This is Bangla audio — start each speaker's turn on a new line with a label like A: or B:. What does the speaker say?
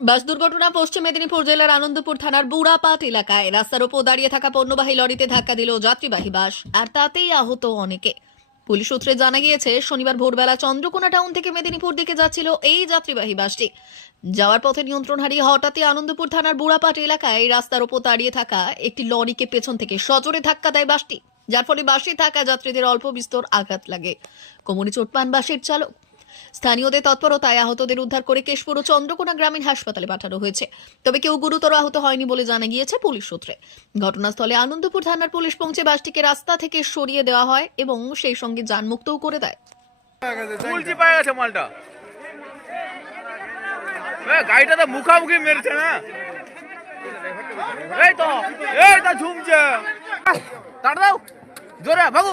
A: বাস দুর্ঘটনা পশ্চিম মেদিনীপুর জেলার আনন্দপুর থানার বুড়াপাট এলাকায়। রাস্তার ওপর দাঁড়িয়ে থাকা পণ্যবাহী লরিতে ধাক্কা দিল যাত্রীবাহী বাস, আর তাতেই আহত অনেকে। পুলিশ সূত্রে জানা গিয়েছে, শনিবার ভোরবেলা চন্দ্রকোনা টাউন থেকে মেদিনীপুর দিকে যাচ্ছিল এই যাত্রীবাহী বাসটি। যাওয়ার পথে নিয়ন্ত্রণ হারিয়ে হঠাৎই আনন্দপুর থানার বুড়াপাট এলাকায় রাস্তার ওপর দাঁড়িয়ে থাকা একটি লরিকে পেছন থেকে সজোরে ধাক্কা দেয় বাসটি, যার ফলে বাসে থাকা যাত্রীদের অল্প বিস্তর আঘাত লাগে। কোমরে চোট পান বাসের চালক। স্থানীয়দের তৎপরতায় আহতদের উদ্ধার করে কেশপুর ও চন্দ্রকোনা গ্রামীণ হাসপাতালে পাঠানো হয়েছে। তবে কেউ গুরুতর আহত হয়নি বলে জানা গিয়েছে পুলিশ সূত্রে। ঘটনাস্থলে আনন্দপুর থানার পুলিশ পৌঁছে বাসটিকে রাস্তা থেকে সরিয়ে দেওয়া হয় এবং সেই সঙ্গে যানমুক্তও করে দেয়।
B: গাড়িটা তো মুখামুখি মেরেছে না। এই তো এই তো ঝুমছে। তাড়া দাও, জোরে ভাগু